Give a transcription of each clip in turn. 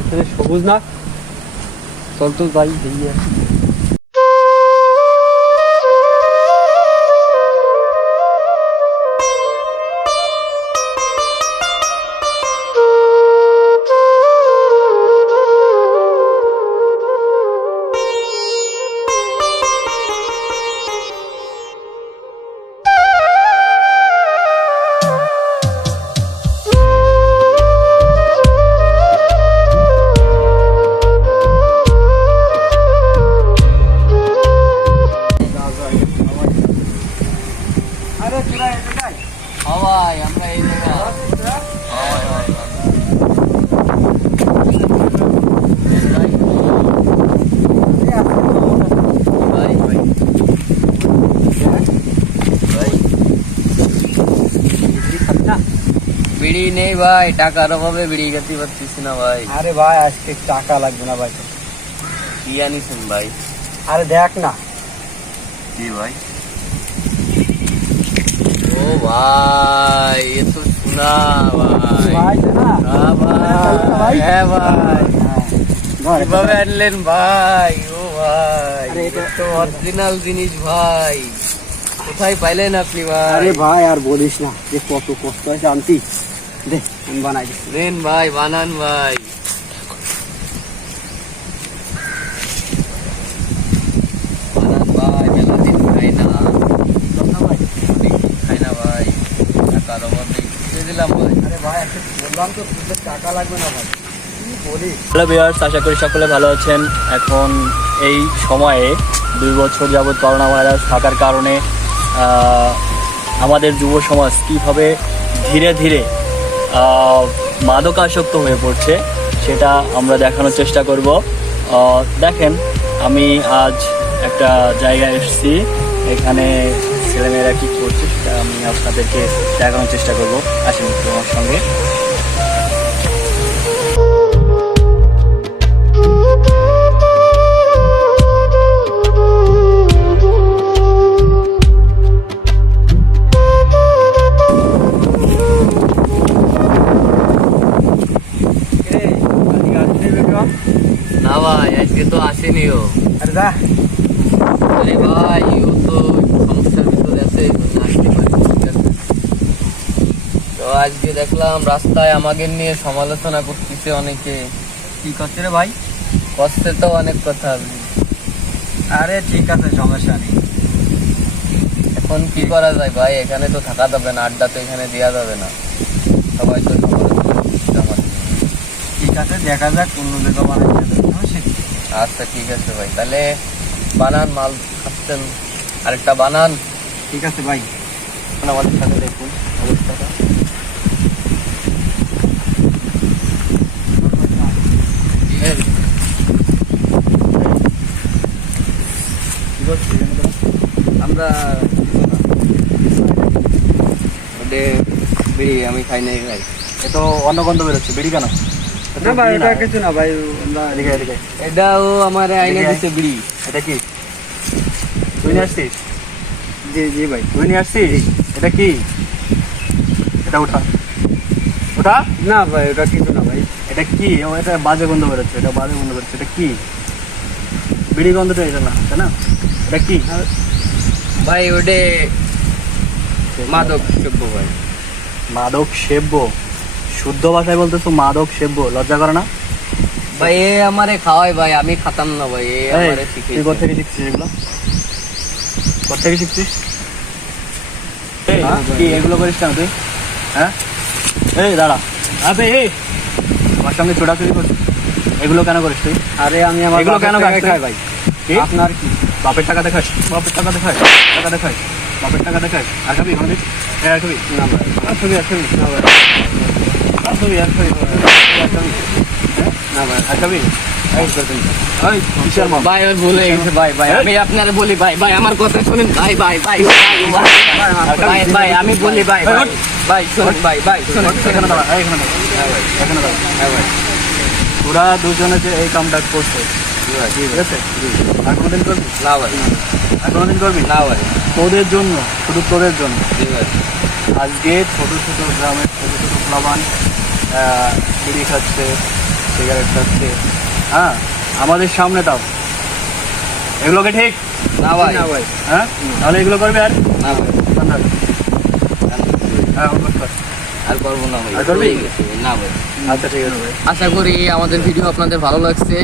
এখানে সবুজ না, চল তো ভাই দেখি আসি। ভাই আমরা এই বিড়ি নেই ভাই, টাকার অভাবে বিড়ি খেতে পারতেছি না ভাই। আরে ভাই আজকে টাকা লাগবে না ভাই। কি আনিছেন ভাই? আরে দেখ না। কি ভাই? ও ভাই এ তো সোনা ভাই। ভাই না ভাই হ্যাঁ ভাই, কিভাবে আনলেন ভাই? ও ভাই এটা তো অরিজিনাল জিনিস ভাই, কোথায় পাইলেন আপনি ভাই? আরে ভাই আর বলিস না, যে কত কষ্ট হয়েছে আনতি। দে আমি বানাই দিচ্ছি। দেন ভাই, বানান ভাই। বানান ভাই, মেলা দিন খাই না, খাই না ভাই, টাকার অভাবে দিয়ে দিলাম ভাই। আরে ভাই আজকে বললাম তো তোদের টাকা লাগবে না ভাই, কি বলিস। হ্যালো ভিউয়ার্স, আশা করি সকলে ভালো আছেন। এখন এই সময়ে 2 বছর যাবৎ করোনা ভাইরাস থাকার কারণে আমাদের যুব সমাজ কীভাবে ধীরে ধীরে মাদকাসক্ত হয়ে পড়ছে সেটা আমরা দেখানোর চেষ্টা করব। দেখেন, আমি আজ একটা জায়গায় এসেছি, এখানে ছেলেমেয়েরা কী করছে সেটা আমি আপনাদেরকে দেখানোর চেষ্টা করব। আসেন তোমার সঙ্গে। না ভাই আজকে তো আসেনি ও। আরে যা। আরে ভাই ও তো সমস্যার ভিতরে আছে, আসতে পারে। তো আজকে দেখলাম রাস্তায় আমাকে নিয়ে সমালোচনা করতেছে অনেকে। কি করছে রে ভাই? কষ্টে তো অনেক কথা। আরে ঠিক আছে, সমস্যা নেই। এখন কি করা যায় ভাই? এখানে তো থাকা যাবে না, আড্ডা তো এখানে দেওয়া যাবে না, সবাই তো সমালোচনা করতেছে আমাকে। ঠিক আছে, দেখা যাক অন্য জায়গা বানাইতে হবে। আচ্ছা ঠিক আছে ভাই, তাহলে বানান, মাল খাচ্ছেন আরেকটা বানান। ঠিক আছে ভাই। আমাদের সাথে দেখুন অবস্থাটা। আমরা বিড়ি আমি খাই নাই ভাই। এ তো অন্য গন্ধ বেরোচ্ছে, বিড়ি কেন? না ভাই এটা কিছু না ভাই, আমরা এদিকে এদিকে। এটাও আমার আইনে দিচ্ছে বিড়ি। এটা কি তুই নিয়ে আসছিস? জি জি ভাই। তুই নিয়ে আসছিস? এটা কি? এটা ওঠা ওঠা। না ভাই ওটা কিছু না ভাই। এটা কি? ও এটা বাজে গন্ধ বেরোচ্ছে, এটা বাজে গন্ধ বেরোচ্ছে। এটা কি? বিড়ি গন্ধটা এটা না, তাই না? এটা কি ভাই ওটা মাদক দ্রব্য ভাই। মাদক সেব্য? শুদ্ধ ভাষায় বলতেছো মাদক সেব্য, লজ্জা করে না? ভাই এ আমারে খাওয়াই ভাই, আমি খাতাম না ভাই, এ আমারে তুই শিখিয়েছে। কোথা থেকে শিখছিস এগুলো? কোথা থেকে শিখছিস? কি এগুলো করিস কেন তুই? হ্যাঁ এই দাঁড়া। আবে এই আমার সঙ্গে ছোটাছুটি করছিস, এগুলো কেন করিস তুই? আরে আমি আমার এগুলো কেন বাপের টাকায় খাস খাই ভাই। কি? আপনার কি? বাপের টাকা দেখাস? বাপের টাকা দেখাস? টাকা দেখাস? বাপের টাকা দেখাস? আর খাবি? মানে আর খাবি? না ভাই। আর খাবি? আর খাবি? না ভাই। আর খাবি? আর খাবি? আর খাবি? না ভাই। আর খাবি? এই করতেন এই কিসের মা? ভাই ওর ভুল হয়ে গেছে ভাই। ভাই আমি আপনারে বলি ভাই, ভাই আমার কথা শুনেন ভাই। ভাই ভাই ভাই ভাই ভাই আমি বলি ভাই। ভাই ভাই শুনুন ভাই, ভাই শুনুন। এখানে দাঁড়া, এখানে দাঁড়া, হ্যাঁ ভাই, এখানে দাঁড়া। হ্যাঁ ভাই। তোরা দুজনে যে এই কামটা করছো, ঠিক আছে? আর কোনোদিন করবি? না ভাই, আর কোনোদিন করবি? না ভাই। তোদের জন্য, শুধু তোদের জন্য জি ভাই। আজকে ছোট ছোট গ্রামের ছোট ছোট প্লাবান বিড়ি খাচ্ছে, সিগারেট খাচ্ছে। হ্যাঁ আমাদের সামনে তাও, এগুলোকে ঠিক না ভাই, না ভাই, হ্যাঁ তাহলে এগুলো করবে আর না ভাই, হ্যাঁ on কর। আর করবো না ভাই, আর করবি? হয়ে গেছে। না ভাই। আচ্ছা ঠিক আছে ভাই। আশা করি আমাদের ভিডিও আপনাদের ভালো লাগছে।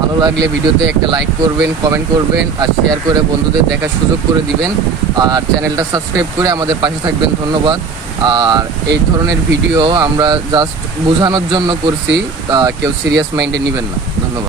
ভালো লাগলে ভিডিওতে একটা লাইক করবেন, কমেন্ট করবেন আর শেয়ার করে বন্ধুদের দেখার সুযোগ করে দিবেন। আর চ্যানেলটা সাবস্ক্রাইব করে আমাদের পাশে থাকবেন। ধন্যবাদ। আর এই ধরনের ভিডিও আমরা জাস্ট বোঝানোর জন্য করছি, কেউ সিরিয়াস মাইন্ডে নেবেন না।